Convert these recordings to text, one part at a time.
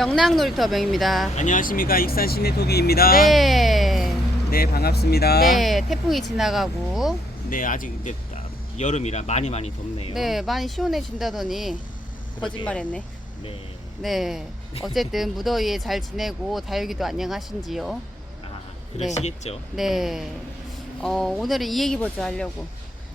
명랑놀이터명입니다. 안녕하십니까, 익산 시내토기입니다. 네. 네, 반갑습니다. 네, 태풍이 지나가고. 네, 아직 이제 여름이라 많이 덥네요. 네, 많이 시원해진다더니 거짓말했네. 네. 네. 어쨌든 무더위에 잘 지내고 다육이도 안녕하신지요? 아, 그러시겠죠. 네. 오늘은 이 얘기 먼저 하려고.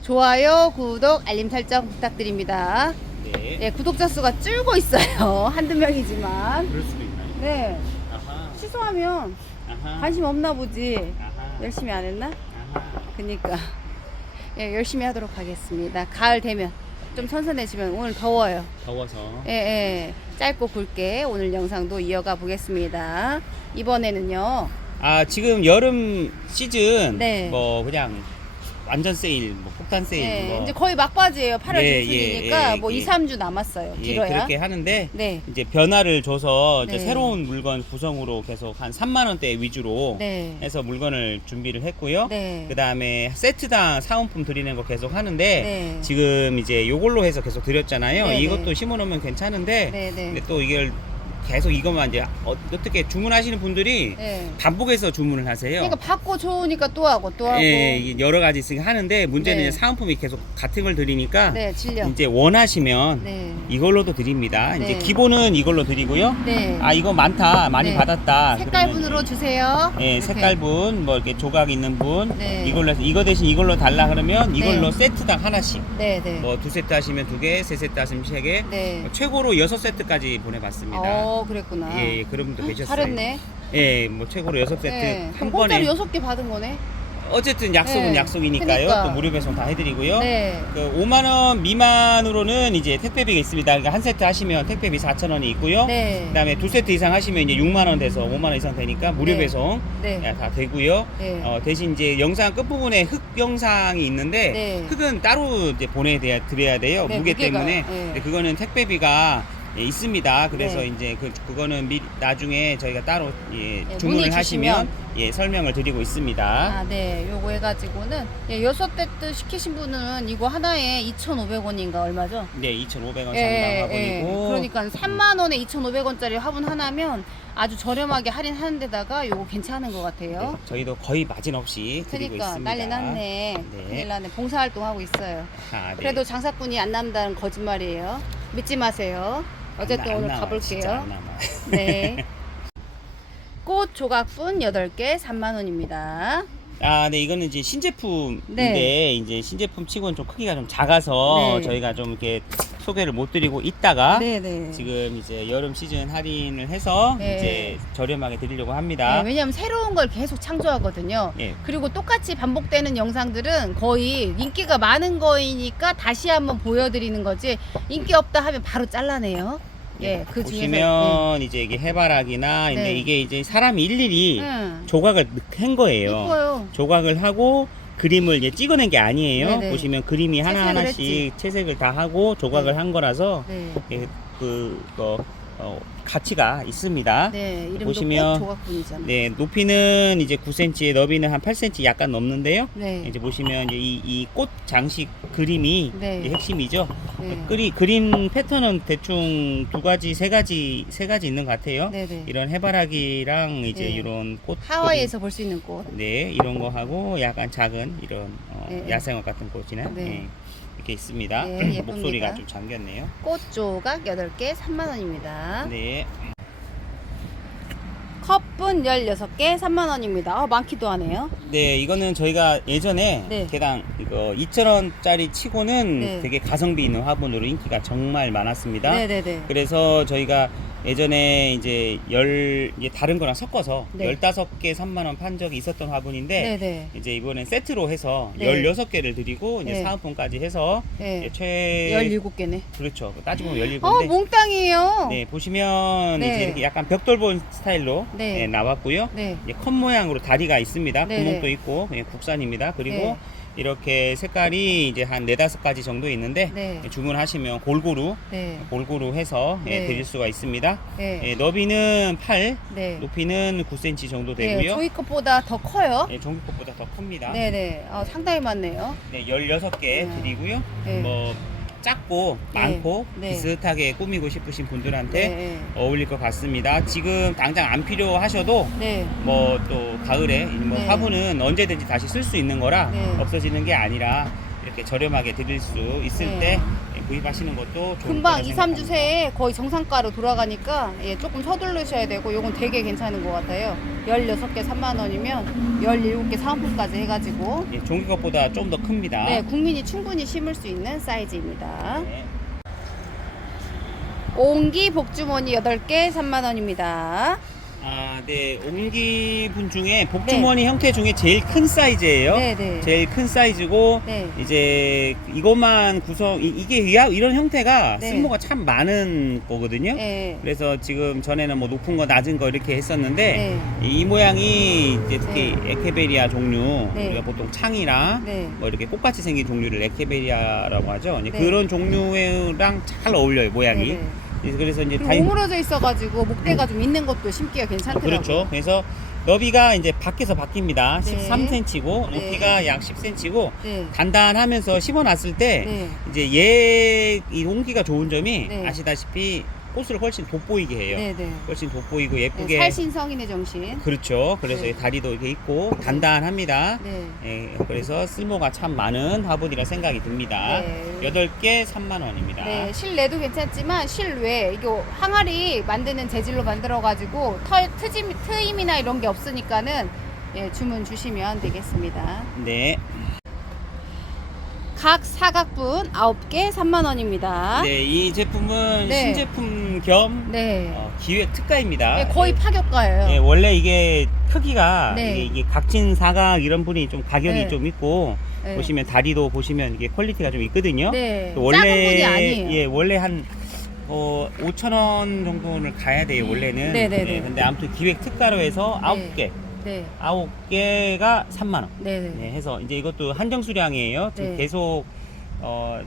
좋아요, 구독, 알림 설정 부탁드립니다. 네. 네, 구독자 수가 줄고 있어요. 한두 명이지만. 그럴 수도 있나요? 네. 아하. 취소하면 아하. 관심 없나 보지. 아하. 열심히 안 했나? 아하. 그니까. 예, 열심히 하도록 하겠습니다. 가을 되면 좀 선선해지면 오늘 더워요. 더워서. 예, 예. 짧고 굵게 오늘 영상도 이어가 보겠습니다. 이번에는요. 아, 지금 여름 시즌 네. 뭐 그냥 완전 세일, 뭐 폭탄 세일, 네, 뭐 이제 거의 막바지예요. 8월 예, 중순이니까 예, 뭐 예. 2, 3주 남았어요. 예, 길어야. 그렇게 하는데 네. 이제 변화를 줘서 이제 네. 새로운 물건 구성으로 계속 한 3만 원대 위주로 네. 해서 물건을 준비를 했고요. 네. 그다음에 세트당 사은품 드리는 거 계속 하는데 네. 지금 이제 요걸로 해서 계속 드렸잖아요. 네, 이것도 네. 심어 놓으면 괜찮은데 네, 네. 근데 또 이걸 계속 이것만 이제 어떻게 주문하시는 분들이 네. 반복해서 주문을 하세요. 그러니까 받고 좋으니까 또 하고 또 하고. 예, 이게 여러 가지 있으니까 하는데 문제는 네. 이제 사은품이 계속 같은 걸 드리니까 네, 질려. 이제 원하시면 네. 이걸로도 드립니다. 네. 이제 기본은 이걸로 드리고요. 네. 아, 이거 많다, 많이 네. 받았다. 색깔분으로 주세요. 예, 이렇게. 색깔분, 뭐 이렇게 조각 있는 분, 네. 이걸로 해서 이거 대신 이걸로 달라 그러면 이걸로 네. 세트당 하나씩. 네, 네. 뭐 2세트 하시면 2개, 3세트 하시면 3개. 네. 최고로 6세트까지 보내봤습니다. 그랬구나. 예, 그런 분도 계셨어요. 잘했네. 예, 뭐 최고로 6세트 네. 한 공짜로 번에. 6개 받은 거네. 어쨌든 약속은 네. 약속이니까요. 그러니까. 또 무료 배송 다 해드리고요. 네. 그 5만 원 미만으로는 이제 택배비가 있습니다. 그러니까 한 세트 하시면 택배비 4,000원이 있고요. 네. 그다음에 2세트 이상 하시면 이제 6만 원 돼서 5만 원 이상 되니까 무료 네. 배송 네. 다 되고요. 네. 대신 이제 영상 끝부분에 흙 영상이 있는데 네. 흙은 따로 이제 보내드려야 돼요. 네, 무게 무게가. 때문에. 네. 근데 그거는 택배비가 있습니다. 그래서 네. 이제 그거는 나중에 저희가 따로 네, 주문을 문의 하시면 주시면. 설명을 드리고 있습니다. 아, 네. 요거 해가지고는 6세트 시키신 분은 이거 하나에 2,500원인가 얼마죠? 네, 2,500원 예, 상당 화분이고. 그러니까 3만 원에 2,500원짜리 화분 하나면 아주 저렴하게 할인하는 데다가 요거 괜찮은 것 같아요. 네, 저희도 거의 마진 없이 드리고 그러니까 있습니다. 난리 났네. 네. 큰일 나네. 봉사활동 하고 있어요. 아, 네. 그래도 장사꾼이 안 남다는 거짓말이에요. 믿지 마세요. 어쨌든 안 오늘 나와요. 가볼게요. 진짜 안 나와요. 네. 꽃 조각분 8개 3만원입니다. 아, 네, 이거는 이제 신제품인데, 네. 이제 신제품 치고는 좀 크기가 좀 작아서 네. 저희가 좀 이렇게 소개를 못 드리고 있다가 네네. 지금 이제 여름 시즌 할인을 해서 네. 이제 저렴하게 드리려고 네, 합니다. 왜냐면 새로운 걸 계속 창조하거든요. 예. 그리고 똑같이 반복되는 영상들은 거의 인기가 많은 거이니까 다시 한번 보여드리는 거지 인기 없다 하면 바로 잘라내요. 예, 그 중에서 보시면 이제 이게 해바라기나 근데 네. 이게 이제 사람이 일일이 응. 조각을 한 거예요. 이뻐요. 조각을 하고 그림을 이제 찍어낸 게 아니에요. 네네. 보시면 그림이 채색을 하나하나씩 했지. 채색을 다 하고 조각을 네. 한 거라서 네. 가치가 있습니다. 네, 이름도 보시면 꽃 조각분이잖아요. 네, 높이는 이제 9cm, 너비는 한 8cm 약간 넘는데요. 네. 이제 보시면 이제 이 꽃 장식 그림이 네. 이제 핵심이죠. 네. 그림 패턴은 대충 2가지, 3가지 있는 것 같아요. 네네. 이런 해바라기랑 이제 네. 이런 꽃 하와이에서 볼 수 있는 꽃. 네, 이런 거 하고 약간 작은 이런 네. 야생화 같은 꽃이나 네. 이렇게 있습니다. 네, 예쁩니다. 목소리가 좀 잠겼네요. 꽃 조각 8개 3만원입니다. 네. 컵 예쁜 16개 3만원입니다. 많기도 하네요. 네, 이거는 저희가 예전에 네. 개당 이거 2,000원짜리 치고는 네. 되게 가성비 있는 화분으로 인기가 정말 많았습니다. 네네네. 그래서 저희가 예전에 이제 이게 다른 거랑 섞어서 네. 15개 3만원 판 적이 있었던 화분인데 네네. 이제 이번엔 세트로 해서 네. 16개를 드리고 이제 네. 사은품까지 해서 네. 이제 17개네. 그렇죠. 따지고 보면 17개인데 몽땅이에요. 네, 보시면 네. 이제 이렇게 약간 벽돌본 스타일로 네. 네, 나왔고요. 네. 이제 컵 모양으로 다리가 있습니다. 네, 구멍도 네. 있고 그냥 국산입니다. 그리고 네. 이렇게 색깔이 이제 한 4-5가지 정도 있는데 네. 주문하시면 골고루 네. 해서 네. 드릴 수가 있습니다. 네. 너비는 8, 네. 높이는 9cm 정도 네. 되고요. 저희 것보다 더 커요. 종이 것보다 더 큽니다. 네네. 상당히 많네요. 네, 16개 드리고요. 네. 뭐 작고 네. 많고 네. 비슷하게 꾸미고 싶으신 분들한테 네. 어울릴 것 같습니다. 지금 당장 안 필요하셔도 네. 뭐 또 가을에 뭐 네. 화분은 언제든지 다시 쓸 수 있는 거라 네. 없어지는 게 아니라 이렇게 저렴하게 드릴 수 있을 네. 때 구입하시는 것도 좋을 금방 거라 2, 3주 생각합니다. 새에 거의 정상가로 돌아가니까 조금 서두르셔야 되고 요건 되게 괜찮은 것 같아요. 16개 3만원이면 17개 사은품까지 해가지고 예, 종이 것보다 좀 더 큽니다. 네, 국민이 충분히 심을 수 있는 사이즈입니다. 네. 옹기 복주머니 8개 3만원입니다. 네. 옹기분 중에 복주머니 형태 중에 제일 큰 사이즈예요. 네네. 제일 큰 사이즈고 네. 이제 이것만 이게 이런 형태가 네. 쓸모가 참 많은 거거든요. 네. 그래서 지금 전에는 뭐 높은 거 낮은 거 이렇게 했었는데 네. 이 모양이 이제 특히 에케베리아 종류 네. 우리가 보통 창이나 네. 뭐 이렇게 꽃같이 생긴 종류를 에케베리아라고 하죠. 이제 네. 그런 종류랑 잘 어울려요 모양이. 네네. 그래서 이제 그리고 오므러져 있어가지고 목대가 좀 있는 것도 심기가 괜찮더라고요. 그렇죠. 그래서 너비가 이제 밖에서 바뀝니다. 네. 13cm고 네. 높이가 약 10cm고 네. 단단하면서 심어놨을 때 네. 이제 이 옹기가 좋은 점이 네. 아시다시피 꽃을 훨씬 돋보이게 해요. 네네. 훨씬 돋보이고 예쁘게. 살신성인의 정신. 그렇죠. 그래서 네. 다리도 이렇게 있고 단단합니다. 네. 그래서 쓸모가 참 많은 화분이라 생각이 듭니다. 네. 8개 3만원입니다. 네, 실내도 괜찮지만 실외 이게 항아리 만드는 재질로 만들어가지고 트임이나 이런 게 없으니까는 주문 주시면 되겠습니다. 네. 각 사각분 9개 3만원입니다. 네, 이 제품은 네. 신제품 겸 네. 기획 특가입니다. 네, 거의 파격가예요. 예, 원래 이게 크기가 네. 이게 각진 사각 이런 분이 좀 가격이 네. 좀 있고 네. 보시면 다리도 보시면 이게 퀄리티가 좀 있거든요. 네. 또 작은 분이 아니에요. 예, 원래 한 5,000원 정도를 가야 돼요, 원래는. 네네네. 예, 근데 아무튼 기획 특가로 해서 네. 9개. 네. 9개가 3만원. 네네. 네, 해서 이제 이것도 한정 수량이에요. 지금 네. 계속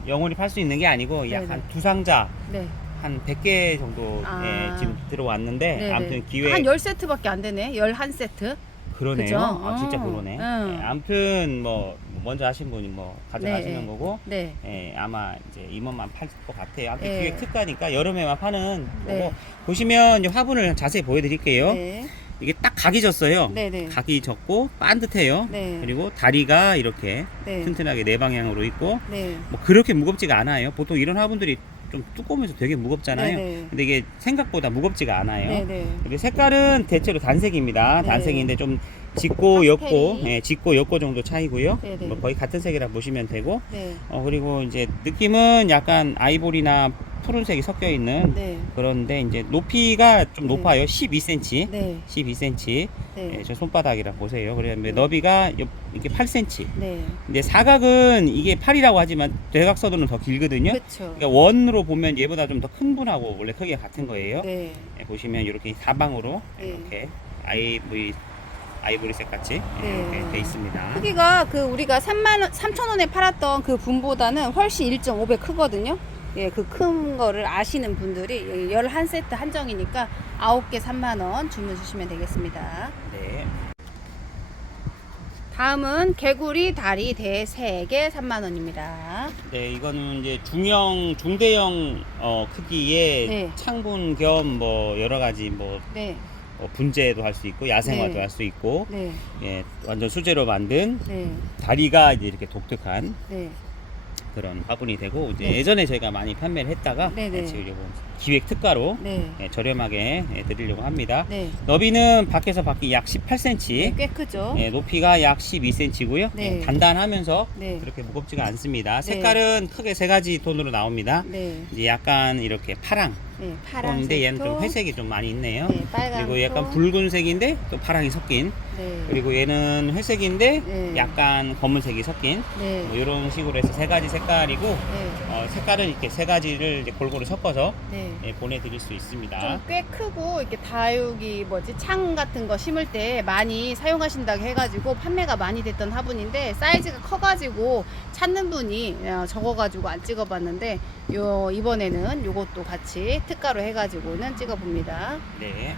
영원히 팔 수 있는 게 아니고 약 네네. 한 두 상자 네. 한 100개 정도 지금 들어왔는데 네네. 아무튼 기획 한 10세트밖에 안 되네. 11세트. 그러네요. 그죠? 진짜 그러네. 응. 네, 아무튼 뭐 먼저 하신 분이 뭐 가져가시는 네. 거고 네. 아마 이제 임원만 팔 것 같아요. 아무튼 네. 기획 특가니까 여름에만 파는 네. 거고 보시면 이제 화분을 자세히 보여드릴게요. 네. 이게 딱 각이 졌어요. 네네. 각이 졌고 반듯해요. 네. 그리고 다리가 이렇게 네. 튼튼하게 네 방향으로 있고 네. 뭐 그렇게 무겁지가 않아요. 보통 이런 화분들이 좀 두꺼우면서 되게 무겁잖아요. 네네. 근데 이게 생각보다 무겁지가 않아요. 네네. 그리고 색깔은 대체로 단색입니다. 네. 단색인데 좀 짙고 옅고, 파스텔이. 짙고 옅고 정도 차이고요. 네네. 뭐 거의 같은 색이라 보시면 되고, 네. 그리고 이제 느낌은 약간 아이보리나 푸른색이 섞여 있는 네. 그런데 이제 높이가 좀 네. 높아요. 12cm. 네. 12cm. 네. 저 손바닥이라 보세요. 그다음에 네. 너비가 이렇게 8cm. 네. 근데 사각은 이게 8이라고 하지만 대각선으는 더 길거든요. 그렇죠. 그러니까 원으로 보면 얘보다 좀 더 큰 분하고 원래 크기가 같은 거예요. 네. 보시면 이렇게 사방으로 네. 이렇게 아이보리색 같이 네. 이렇게 돼 있습니다. 크기가 우리가 3,000원에 팔았던 그 분보다는 훨씬 1.5배 크거든요. 예, 그 큰 거를 아시는 분들이 11세트 한정이니까 9개 3만원 주문 주시면 되겠습니다. 네. 다음은 개구리 다리 대 3개 3만원입니다. 네, 이거는 이제 중대형 크기의 네. 창분 겸 뭐 여러 가지 뭐 네. 분재도 할 수 있고 야생화도 네. 할 수 있고 네. 예, 완전 수제로 만든 네. 다리가 이제 이렇게 독특한 네. 그런 화분이 되고 이제 네. 예전에 저희가 많이 판매를 했다가 네네. 지금 요거 기획 특가로 네. 저렴하게 드리려고 합니다. 네. 너비는 밖에서 밖이 약 18cm, 꽤 크죠? 높이가 약 12cm고요. 네. 단단하면서 네. 그렇게 무겁지가 않습니다. 네. 색깔은 크게 세 가지 톤으로 나옵니다. 네. 이제 약간 이렇게 파랑 네. 톤인데 얘는 좀 파란색도, 회색이 좀 많이 있네요. 네. 빨간 그리고 약간 톤. 붉은색인데 또 파랑이 섞인. 네. 그리고 얘는 회색인데 네. 약간 검은색이 섞인. 네. 뭐 이런 식으로 해서 세 가지 색깔이고 네. 색깔은 이렇게 세 가지를 이제 골고루 섞어서 네. 보내드릴 수 있습니다. 좀 꽤 크고 이렇게 다육이 창 같은 거 심을 때 많이 사용하신다고 해가지고 판매가 많이 됐던 화분인데 사이즈가 커가지고 찾는 분이 적어가지고 안 찍어봤는데 이번에는 요것도 같이 특가로 해가지고는 찍어봅니다. 네.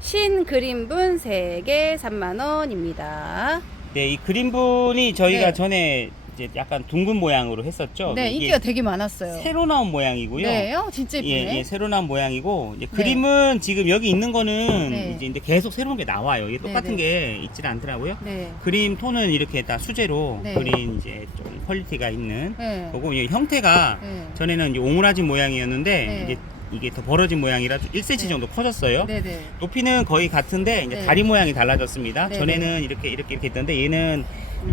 신 그린분 3개 3만원입니다. 네, 이 그린분이 저희가 네. 전에 이제 약간 둥근 모양으로 했었죠. 네, 이게 인기가 되게 많았어요. 새로 나온 모양이고요. 네, 진짜 예쁘네. 예, 새로 나온 모양이고 이제 네. 그림은 지금 여기 있는 거는 네. 이제 근데 계속 새로운 게 나와요. 이게 똑같은 네, 게 있지는 않더라고요. 네. 그림 톤은 이렇게 다 수제로 네. 그린 이제 좀 퀄리티가 있는 네. 거고 이 형태가 네. 전에는 이제 오므라진 모양이었는데 네. 이제 이게 더 벌어진 모양이라 1cm 네. 정도 커졌어요. 네네. 높이는 거의 같은데 이제 네. 다리 모양이 달라졌습니다. 네, 전에는 이렇게 있던데 얘는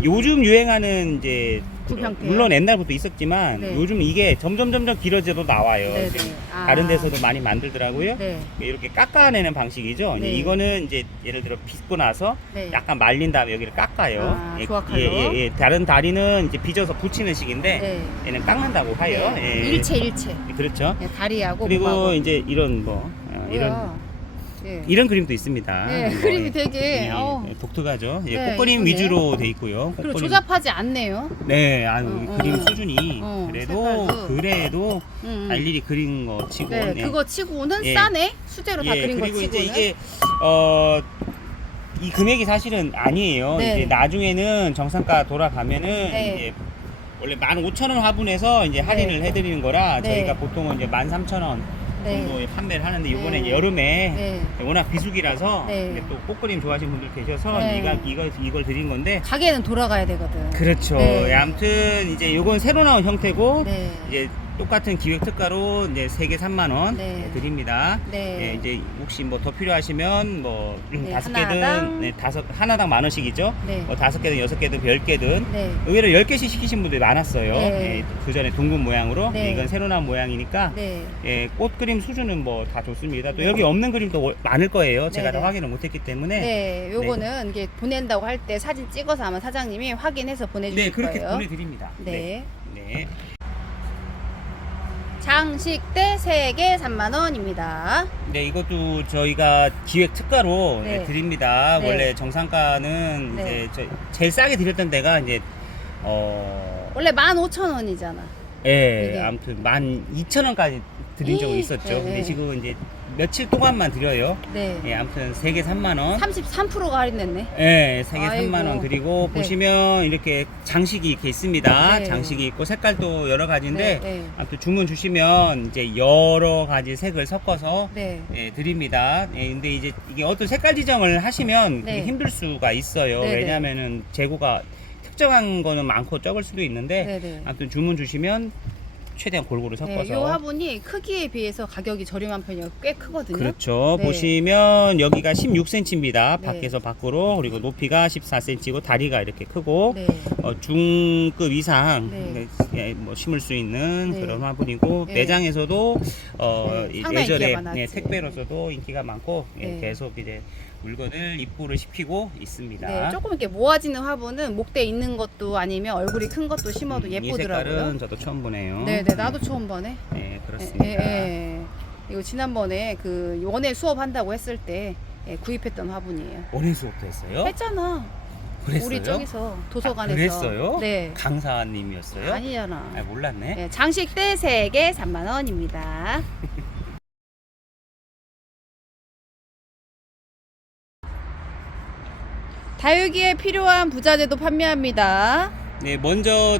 요즘 유행하는 이제 굽형태. 물론 옛날부터 있었지만 네. 요즘 이게 점점 길어져도 나와요. 네네. 지금 다른 데서도 많이 만들더라고요. 네. 이렇게 깎아내는 방식이죠. 네. 이거는 이제 예를 들어 빚고 나서 네. 약간 말린 다음에 여기를 깎아요. 조각칼로. 다른 다리는 이제 빚어서 붙이는 식인데 네. 얘는 깎는다고 하요. 네. 예. 일체. 그렇죠. 네, 다리하고 그리고 목하고. 이제 이런 네. 이런 그림도 있습니다. 네, 뭐, 그림이 되게 독특하죠. 예, 네, 꽃그림 이쁘네. 위주로 돼 있고요. 그리고 꽃그림. 조잡하지 않네요. 네, 그림 어. 수준이 색깔도. 그래도 일일이 그린 거 치고. 네, 네. 그거 치고는 예. 싸네. 수제로 다 그린 거 그리고 치고는. 이제 이게 이 금액이 사실은 아니에요. 네. 이제 나중에는 정상가 돌아가면은 네. 이제 원래 15,000원 화분에서 이제 할인을 해드리는 거라 네. 저희가 보통은 이제 13,000원 네. 정도에 판매를 하는데 이번에 네. 이제 여름에 네. 워낙 비수기라서 네. 이제 또 꽃그림 좋아하시는 분들 계셔서 네. 이걸 드린 건데 가게는 돌아가야 되거든. 그렇죠. 네. 예, 아무튼 이제 요건 새로 나온 형태고 네. 이제 똑같은 기획 특가로 이제 3개 3만원 네. 드립니다. 네. 예, 이제 혹시 뭐 더 필요하시면 뭐 네, 5개든 하나당 10,000원씩이죠. 네. 뭐 5개든 6개든 10개든 네. 의외로 10개씩 시키신 분들이 많았어요. 네. 그 전에 둥근 모양으로 네. 이건 새로 나온 모양이니까 네. 꽃 그림 수준은 뭐 다 좋습니다. 또 네. 여기 없는 그림도 많을 거예요. 제가 네, 다 확인을 못했기 때문에 네, 요거는 이게 보낸다고 할 때 사진 찍어서 아마 사장님이 확인해서 보내주실 네, 그렇게 거예요. 보내드립니다. 네. 네. 장식대 3개 3만원입니다. 네, 이것도 저희가 기획 특가로 네. 드립니다. 네. 원래 정상가는 네. 이제 제일 싸게 드렸던 데가 이제 원래 15,000원이잖아. 예, 이게. 아무튼 12,000원까지 드린 적이 있었죠. 네. 근데 지금 이제 며칠 동안만 드려요. 네. 예, 아무튼 3개 3만원. 33%가 할인됐네. 예, 3개 아이고. 3만원 드리고 네. 보시면 이렇게 장식이 이렇게 있습니다. 네. 장식이 있고 색깔도 여러 가지인데 네, 네. 아무튼 주문 주시면 이제 여러 가지 색을 섞어서 네. 드립니다. 근데 이제 이게 어떤 색깔 지정을 하시면 네. 되게 힘들 수가 있어요. 네, 네. 왜냐하면은 재고가 특정한 거는 많고 적을 수도 있는데 네, 네. 아무튼 주문 주시면 최대한 골고루 섞어서. 네, 요 화분이 크기에 비해서 가격이 저렴한 편이고 꽤 크거든요. 그렇죠. 네. 보시면 여기가 16cm입니다. 네. 밖에서 밖으로. 그리고 높이가 14cm고 다리가 이렇게 크고 네. 중급 이상 네. 뭐 심을 수 있는 네. 그런 화분이고 네. 매장에서도 네, 상당히 예전에 인기가 많았지. 택배로서도 인기가 많고 네. 계속 이제 물건을 입고를 시키고 있습니다. 네, 조금 이렇게 모아지는 화분은 목대 있는 것도 아니면 얼굴이 큰 것도 심어도 이 예쁘더라고요. 색깔은 저도 처음 보네요. 네, 네, 나도 처음 보네. 네, 그렇습니다. 이거 지난번에 그 원예 수업 한다고 했을 때 구입했던 화분이에요. 원예 수업도 했어요? 했잖아. 그랬어요? 우리 저기서 도서관에서. 그랬어요? 네. 강사님이었어요? 아니잖아. 몰랐네. 네, 장식대 3개 3만원입니다. 다육이에 필요한 부자재도 판매합니다. 네, 먼저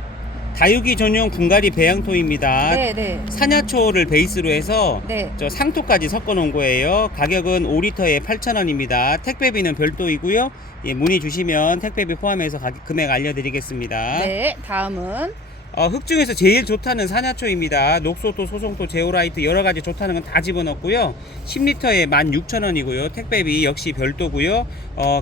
다육이 전용 분갈이 배양토입니다. 네, 네. 산야초를 베이스로 해서 네. 저 상토까지 섞어 놓은 거예요. 가격은 5리터에 8,000원입니다. 택배비는 별도이고요. 예, 문의 주시면 택배비 포함해서 금액 알려드리겠습니다. 네, 다음은 흙 중에서 제일 좋다는 산야초입니다. 녹소토, 소송토, 제오라이트 여러 가지 좋다는 건 다 집어넣고요. 10리터에 16,000원이고요. 택배비 역시 별도고요.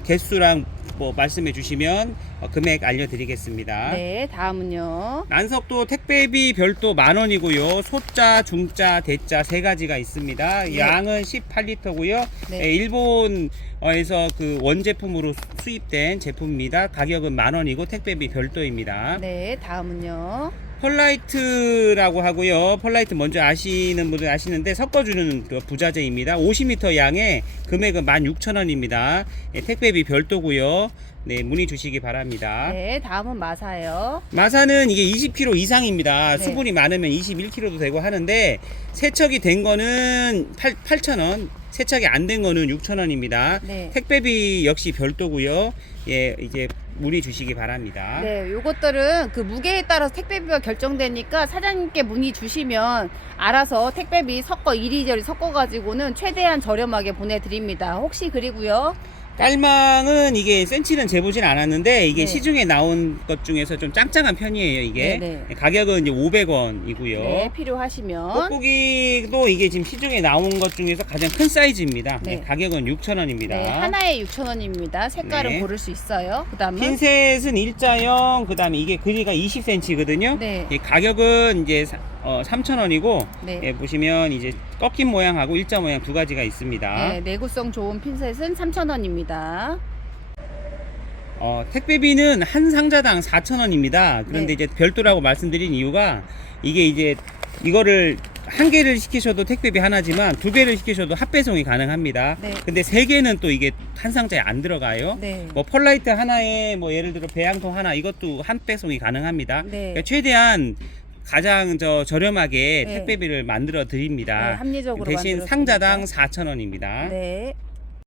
개수랑 뭐 말씀해 주시면 금액 알려드리겠습니다. 네, 다음은요. 난석도 택배비 별도 10,000원이고요. 소자, 중자, 대자 세 가지가 있습니다. 네. 양은 18리터고요. 네. 일본에서 그 원제품으로 수입된 제품입니다. 가격은 10,000원이고 택배비 별도입니다. 네, 다음은요. 펄라이트라고 하고요. 펄라이트 먼저 아시는 분들 아시는데 섞어주는 그 부자재입니다. 50리터 양에 금액은 16,000원입니다. 예, 택배비 별도고요. 네, 문의 주시기 바랍니다. 네, 다음은 마사예요. 마사는 이게 20kg 이상입니다. 네. 수분이 많으면 21kg도 되고 하는데 세척이 된 거는 8,000원, 세척이 안 된 거는 6,000원입니다. 네. 택배비 역시 별도고요. 예, 이제 문의 주시기 바랍니다. 네, 요것들은 그 무게에 따라서 택배비가 결정되니까 사장님께 문의 주시면 알아서 택배비 이리저리 섞어가지고는 최대한 저렴하게 보내드립니다. 혹시 그리고요. 깔망은 이게 센치는 재보진 않았는데 이게 네. 시중에 나온 것 중에서 좀 짱짱한 편이에요. 이게 네, 가격은 이제 500원이고요. 네, 필요하시면. 뽁뽁이도 이게 지금 시중에 나온 것 중에서 가장 큰 사이즈입니다. 네. 가격은 6,000원입니다. 네, 하나에 6,000원입니다. 색깔은 네. 고를 수 있어요. 그 다음은. 핀셋은 일자형, 그 다음에 이게 길이가 20cm거든요. 네. 가격은 이제 3,000원이고, 네. 예, 보시면 이제 꺾인 모양하고 일자 모양 두 가지가 있습니다. 네, 내구성 좋은 핀셋은 3,000원입니다. 택배비는 한 상자당 4,000원입니다. 그런데 네. 이제 별도라고 말씀드린 이유가 이게 이제 이거를 한 개를 시키셔도 택배비 하나지만 두 개를 시키셔도 합배송이 가능합니다. 네. 근데 세 개는 또 이게 한 상자에 안 들어가요. 네. 뭐 펄라이트 하나에 뭐 예를 들어 배양통 하나 이것도 한 배송이 가능합니다. 네. 그러니까 최대한 가장 저렴하게 네. 택배비를 만들어 네, 드립니다. 합리적으로 대신 만들었습니다. 상자당 4,000원입니다. 네.